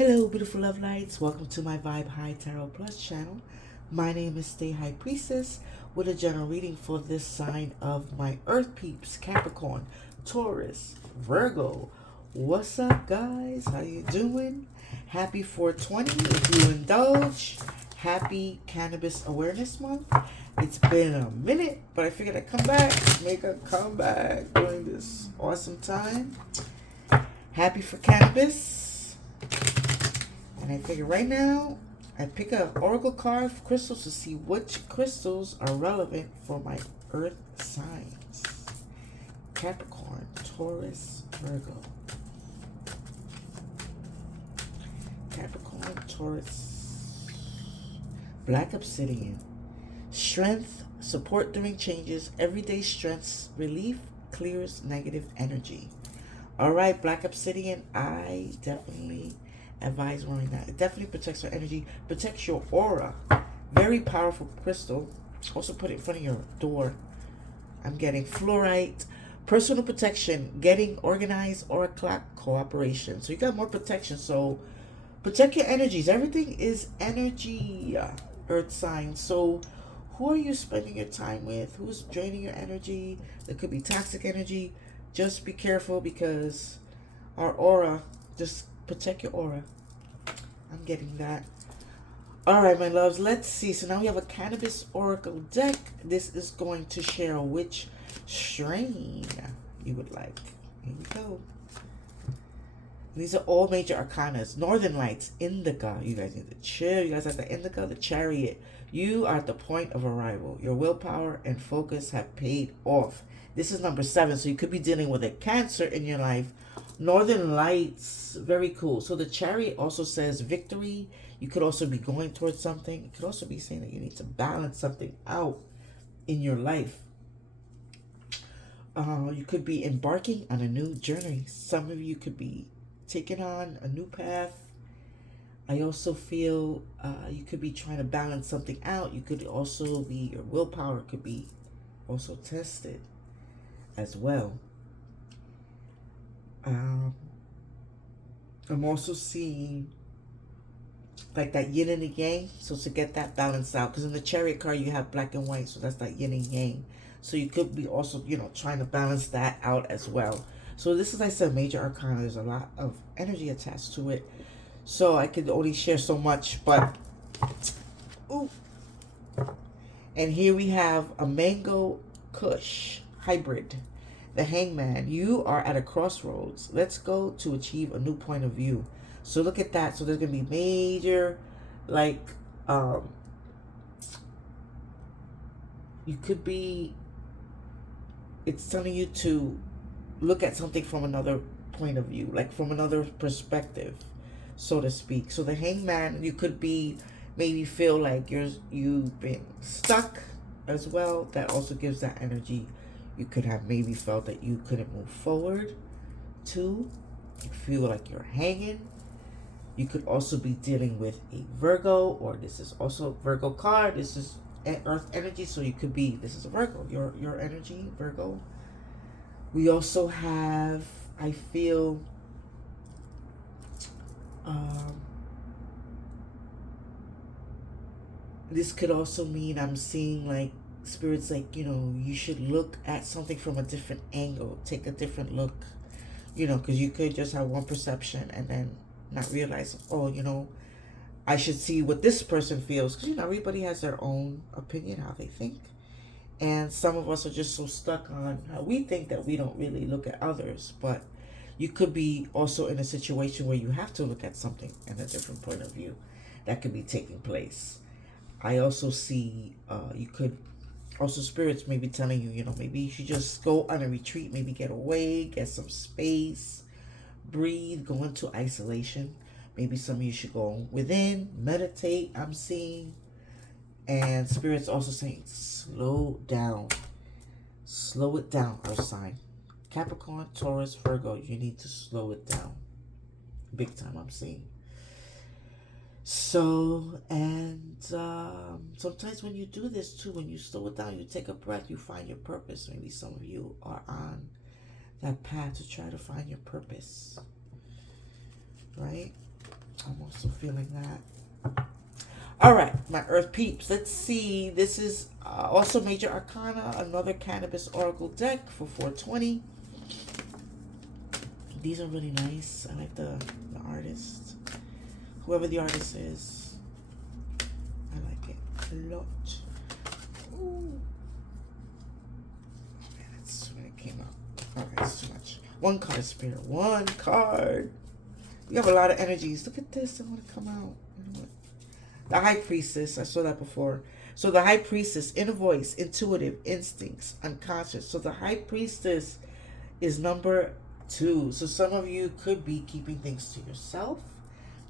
Hello, beautiful love lights. Welcome to my Vibe High Tarot Plus channel. My name is Stay High Priestess with a general reading for this sign of my Earth peeps, Capricorn, Taurus, Virgo. What's up, guys? How you doing? Happy 420 if you indulge. Happy Cannabis Awareness Month. It's been a minute, but I figured I'd come back, make a comeback during this awesome time. Happy for cannabis. And I figure right now, I pick an oracle card for crystals to see which crystals are relevant for my earth signs. Capricorn, Taurus, Virgo. Capricorn, Taurus. Black obsidian. Strength, support during changes, everyday strength, relief, clears negative energy. All right, black obsidian, I definitely advise wearing that. It definitely protects your energy, protects your aura. Very powerful crystal. Also put it in front of your door. I'm getting fluorite, personal protection, getting organized, aura clock, cooperation. So you got more protection. So protect your energies. Everything is energy, earth sign. So who are you spending your time with? Who's draining your energy? There could be toxic energy. Just be careful because our aura, just protect your aura. I'm getting that. All right, my loves, let's see. So now we have a Cannabis Oracle deck. This is going to share which strain you would like. Here we go. These are all major arcanas. Northern Lights, Indica. You guys need to chill. You guys have the Indica, the Chariot. You are at the point of arrival. Your willpower and focus have paid off. This is number 7, so you could be dealing with a Cancer in your life. Northern Lights, very cool. So the Chariot also says victory. You could also be going towards something. It could also be saying that you need to balance something out in your life. You could be embarking on a new journey. Some of you could be taking on a new path. I also feel you could be trying to balance something out. You could also be, your willpower could be also tested as well. I'm also seeing like that yin and the yang, so to get that balance out, because in the Chariot card you have black and white, so that's that yin and yang. So you could be also, you know, trying to balance that out as well. So this is, like I said, major arcana. There's a lot of energy attached to it, so I could only share so much, but ooh. And here we have a Mango Kush hybrid. The Hangman, you are at a crossroads. Let's go to achieve a new point of view. So look at that. So there's going to be major, like, you could be, it's telling you to look at something from another point of view, like from another perspective, so to speak. So the Hangman, you could be, maybe feel like you've been stuck as well. That also gives that energy. You could have maybe felt that you couldn't move forward too. You feel like you're hanging. You could also be dealing with a Virgo, or this is also Virgo card. This is earth energy, so you could be, this is a Virgo, your energy, Virgo. We also have, I feel, this could also mean, I'm seeing like spirits, like, you know, you should look at something from a different angle, take a different look, you know, because you could just have one perception and then not realize, oh, you know, I should see what this person feels, because, you know, everybody has their own opinion, how they think, and some of us are just so stuck on how we think that we don't really look at others. But you could be also in a situation where you have to look at something in a different point of view that could be taking place. I also see you could also, spirits may be telling you, you know, maybe you should just go on a retreat, maybe get away, get some space, breathe, go into isolation. Maybe some of you should go within, meditate, I'm seeing. And spirits also saying, slow down. Slow it down, earth sign. Capricorn, Taurus, Virgo, you need to slow it down. Big time, I'm seeing. So, and sometimes when you do this too, when you slow it down, you take a breath, you find your purpose. Maybe some of you are on that path to try to find your purpose, right? I'm also feeling that. All right, my Earth peeps. Let's see. This is also Major Arcana, another Cannabis Oracle deck for 420. These are really nice. I like the artist. Whoever the artist is, I like it a lot. Ooh. Oh man, that's when it came out. Alright, it's too much. One card, Spirit. One card. You have a lot of energies. Look at this. I want to come out. You know what? The High Priestess. I saw that before. So the High Priestess, inner voice, intuitive, instincts, unconscious. So the High Priestess is number 2. So some of you could be keeping things to yourself.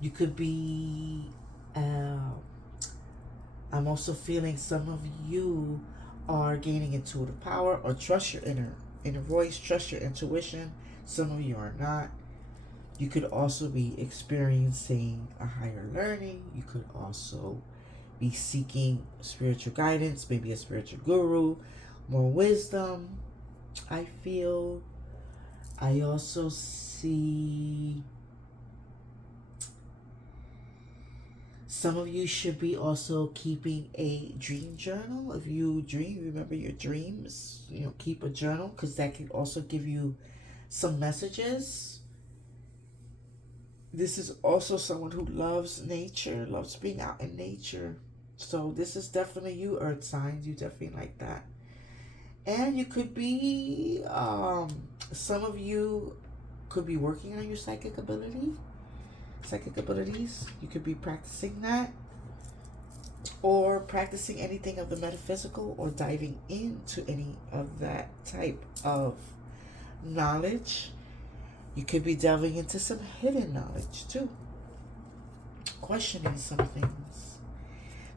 You could be... I'm also feeling some of you are gaining intuitive power, or trust your inner voice, trust your intuition. Some of you are not. You could also be experiencing a higher learning. You could also be seeking spiritual guidance, maybe a spiritual guru, more wisdom. I feel. I also see some of you should be also keeping a dream journal. If you dream, remember your dreams, you know, keep a journal, because that can also give you some messages. This is also someone who loves nature, loves being out in nature. So this is definitely you, Earth signs. You definitely like that. And you could be, some of you could be working on your psychic abilities. You could be practicing that, or practicing anything of the metaphysical, or diving into any of that type of knowledge. You could be delving into some hidden knowledge too, questioning some things.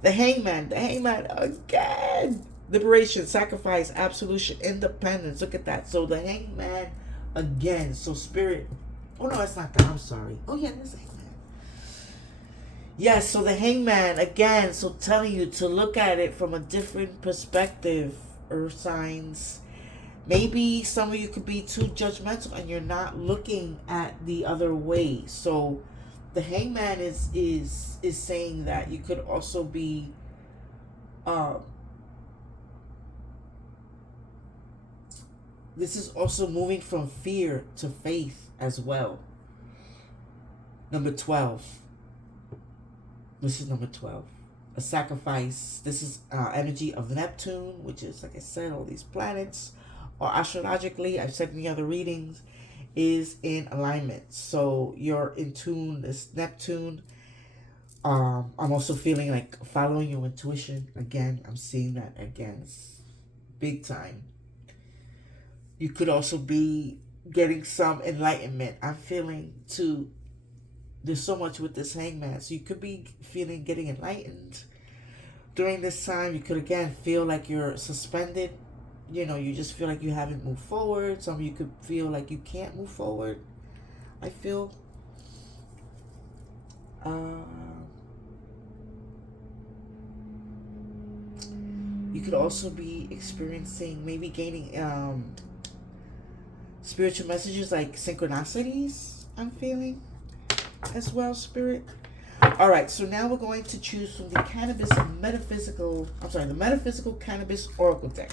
The Hangman again. Liberation, sacrifice, absolution, independence. Look at that. So the Hangman again. So Spirit. Oh no, it's not that. I'm sorry. Oh yeah, that's Hangman. Yes, so the Hangman again. So telling you to look at it from a different perspective, Earth signs. Maybe some of you could be too judgmental and you're not looking at the other way. So the Hangman is saying that you could also be this is also moving from fear to faith as well. Number 12. This is number 12. A sacrifice. This is energy of Neptune, which is, like I said, all these planets. Or astrologically, I've said in the other readings, is in alignment. So you're in tune. This Neptune. I'm also feeling like following your intuition. Again, I'm seeing that again. It's big time. You could also be getting some enlightenment. I'm feeling too. There's so much with this Hangman. So you could be feeling getting enlightened. During this time, you could again feel like you're suspended. You know, you just feel like you haven't moved forward. Some of you could feel like you can't move forward. I feel. You could also be experiencing, maybe gaining spiritual messages like synchronicities, I'm feeling as well, Spirit. All right, so now we're going to choose from the the Metaphysical Cannabis Oracle deck.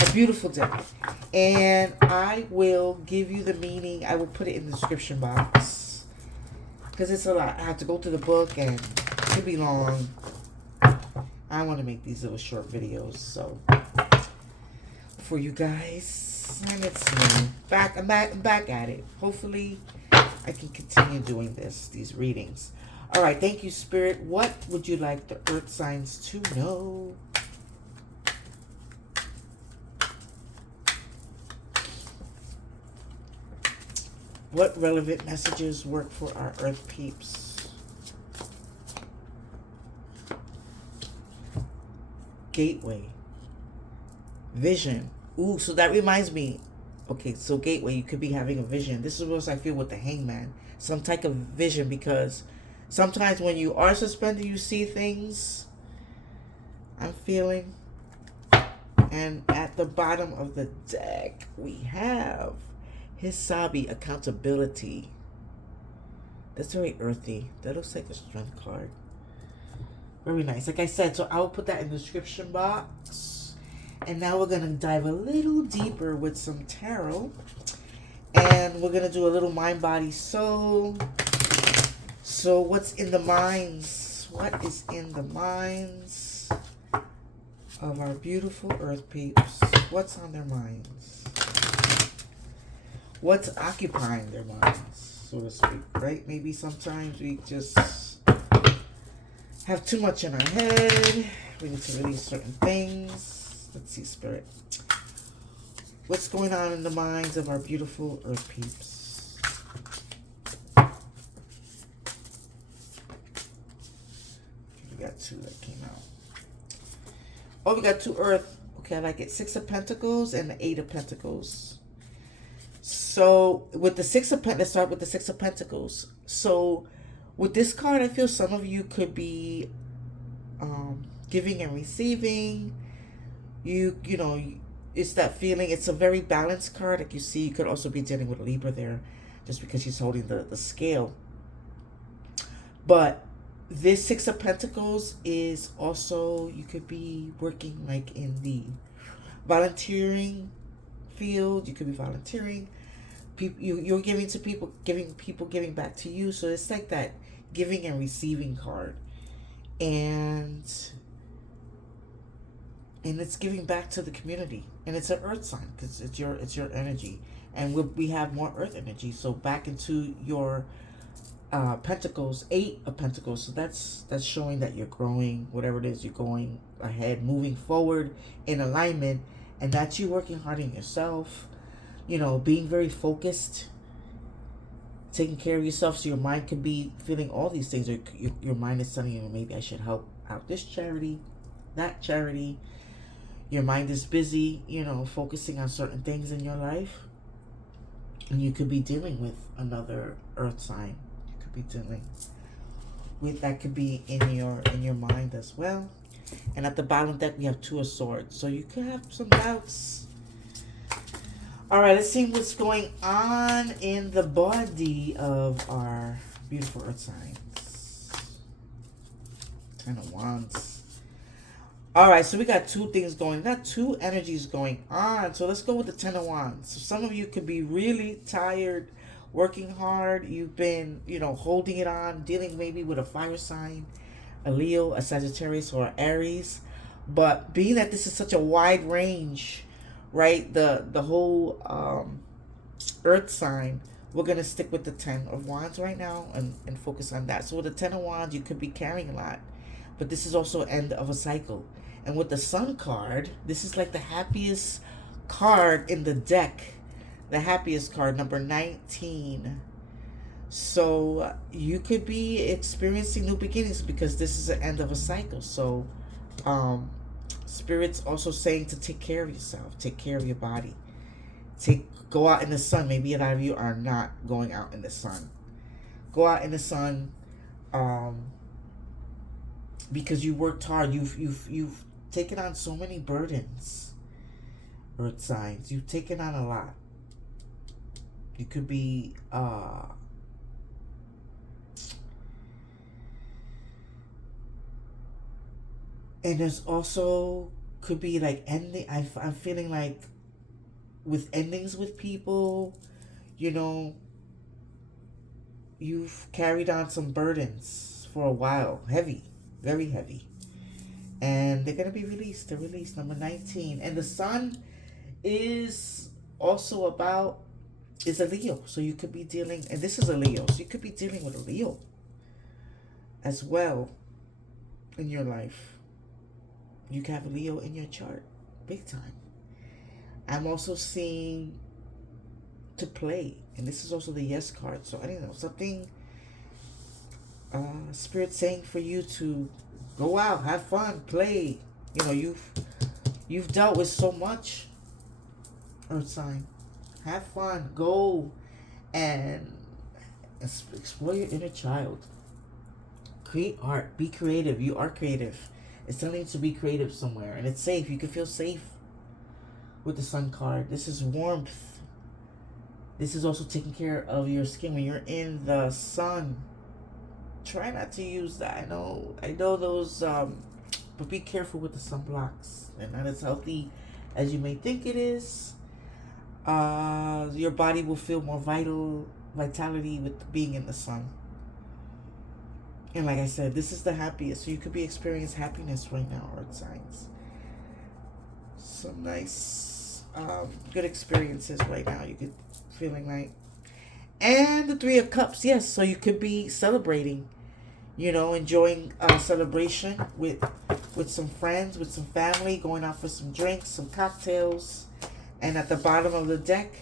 A beautiful deck. And I will give you the meaning. I will put it in the description box, because it's a lot. I have to go through the book and it could be long. I want to make these little short videos, so for you guys. And it's me. I'm back at it. Hopefully I can continue doing these readings. All right, thank you, Spirit. What would you like the Earth signs to know? What relevant messages work for our Earth peeps? Gateway. Vision. Ooh, so that reminds me. Okay, so gateway, you could be having a vision. This is what I feel with the Hangman. Some type of vision, because sometimes when you are suspended, you see things. I'm feeling. And at the bottom of the deck, we have Hisabi, accountability. That's very earthy. That looks like a strength card. Very nice. Like I said, so I'll put that in the description box. And now we're going to dive a little deeper with some tarot. And we're going to do a little mind, body, soul. So what's in the minds? What is in the minds of our beautiful earth peeps? What's on their minds? What's occupying their minds, so to speak, right? Maybe sometimes we just have too much in our head. We need to release certain things. Let's see, Spirit. What's going on in the minds of our beautiful earth peeps? We got two that came out. Oh, we got two earth. Okay, I like it. 6 of Pentacles and the 8 of Pentacles. So with the 6 of Pentacles, let's start with the 6 of Pentacles. So with this card, I feel some of you could be giving and receiving. You know, it's that feeling. It's a very balanced card. Like you see, you could also be dealing with a Libra there, just because she's holding the scale. But this 6 of Pentacles is also, you could be working like in the volunteering field. You could be volunteering. People, you're giving to people, giving back to you. So it's like that giving and receiving card, and it's giving back to the community. And it's an earth sign because it's your energy, and we have more earth energy. So back into your Pentacles, 8 of Pentacles. So that's showing that you're growing, whatever it is, you're going ahead, moving forward in alignment, and that's you working hard on yourself, you know, being very focused, taking care of yourself. So your mind could be feeling all these things, or your mind is telling you, maybe I should help out this charity, that charity. Your mind is busy, you know, focusing on certain things in your life, and you could be dealing with another earth sign. Be dealing with that, could be in your mind as well. And at the bottom deck we have 2 of Swords, so you could have some doubts. All right, let's see what's going on in the body of our beautiful earth signs. 10 of Wands. All right, so we got 2 things going, got 2 energies going on. So let's go with the 10 of Wands. So some of you could be really tired, working hard. You've been, you know, holding it on, dealing maybe with a fire sign, a Leo, a Sagittarius, or an Aries. But being that this is such a wide range, right, the whole earth sign, we're going to stick with the 10 of Wands right now and focus on that. So with the 10 of Wands, you could be carrying a lot, but this is also end of a cycle. And with the Sun card, this is like the happiest card in the deck. The happiest card, number 19. So you could be experiencing new beginnings because this is the end of a cycle. So Spirit's also saying to take care of yourself, take care of your body, go out in the sun. Maybe a lot of you are not going out in the sun. Go out in the sun because you worked hard. You've taken on so many burdens, earth signs. You've taken on a lot. You could be and there's also could be like ending. I'm feeling like with endings with people, you know, you've carried on some burdens for a while, heavy, very heavy, and they're gonna be released. They're released, number 19. And the Sun is also about, is a Leo. So you could be dealing, and this is a Leo, so you could be dealing with a Leo as well in your life. You can have a Leo in your chart, big time. I'm also seeing to play, and this is also the Yes card. So I don't know, something Spirit saying for you to go out, have fun, play. You know, you've dealt with so much, earth sign. Have fun, go and explore your inner child. Create art, be creative. You are creative. It's telling you to be creative somewhere, and it's safe. You can feel safe with the Sun card. This is warmth. This is also taking care of your skin when you're in the sun. Try not to use that. I know those, but be careful with the sunblocks. They're not as healthy as you may think it is. Your body will feel more vitality with being in the sun. And like I said, this is the happiest. So you could be experiencing happiness right now, earth signs. Some nice, good experiences right now. You could feeling like. And the Three of Cups, yes. So you could be celebrating, enjoying a celebration with some friends, with some family, going out for some drinks, some cocktails. And at the bottom of the deck,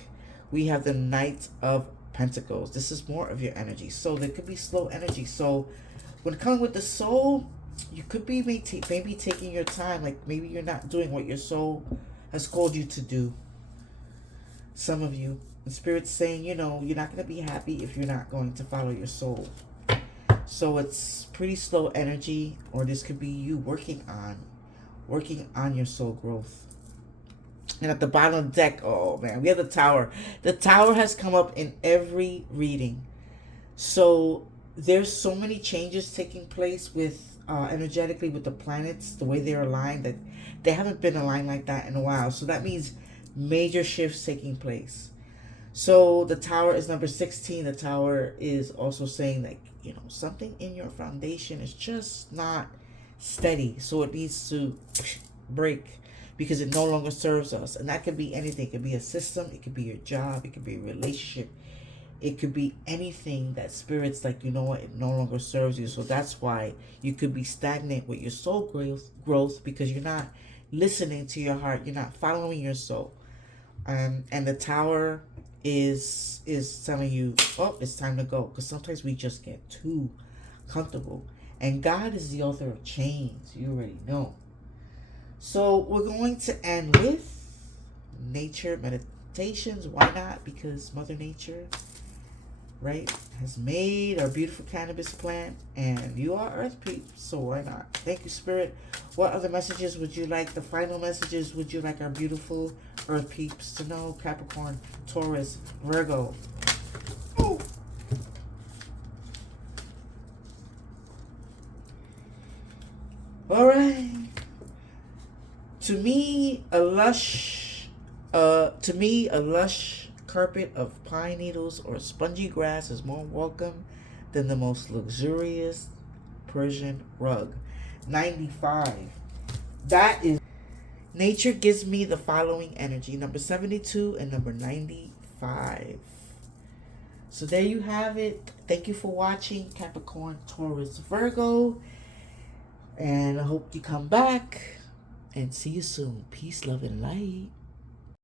we have the Knight of Pentacles. This is more of your energy. So there could be slow energy. So when coming with the soul, you could be maybe taking your time. Like maybe you're not doing what your soul has called you to do. Some of you, the Spirit's saying, you're not going to be happy if you're not going to follow your soul. So it's pretty slow energy, or this could be you working on your soul growth. And at the bottom of the deck, oh man, we have the Tower. The Tower has come up in every reading. So there's so many changes taking place with energetically with the planets, the way they're aligned, that they haven't been aligned like that in a while. So that means major shifts taking place. So the Tower is number 16. The Tower is also saying that, something in your foundation is just not steady. So it needs to break because it no longer serves us. And that could be anything. It could be a system. It could be your job. It could be a relationship. It could be anything that Spirit's like, it no longer serves you. So that's why you could be stagnant with your soul growth because you're not listening to your heart. You're not following your soul. And the Tower is telling you, oh, it's time to go. Because sometimes we just get too comfortable. And God is the author of change. You already know. So we're going to end with nature meditations. Why not? Because Mother Nature, right, has made our beautiful cannabis plant, and you are earth peeps, so why not? Thank you, Spirit. What other messages would you like? The final messages would you like our beautiful earth peeps to know? Capricorn, Taurus, Virgo. Ooh. All right. To me, a lush carpet of pine needles or spongy grass is more welcome than the most luxurious Persian rug. 95. That is, nature gives me the following energy. Number 72 and number 95. So there you have it. Thank you for watching Capricorn, Taurus, Virgo. And I hope you come back. And see you soon. Peace, love, and light.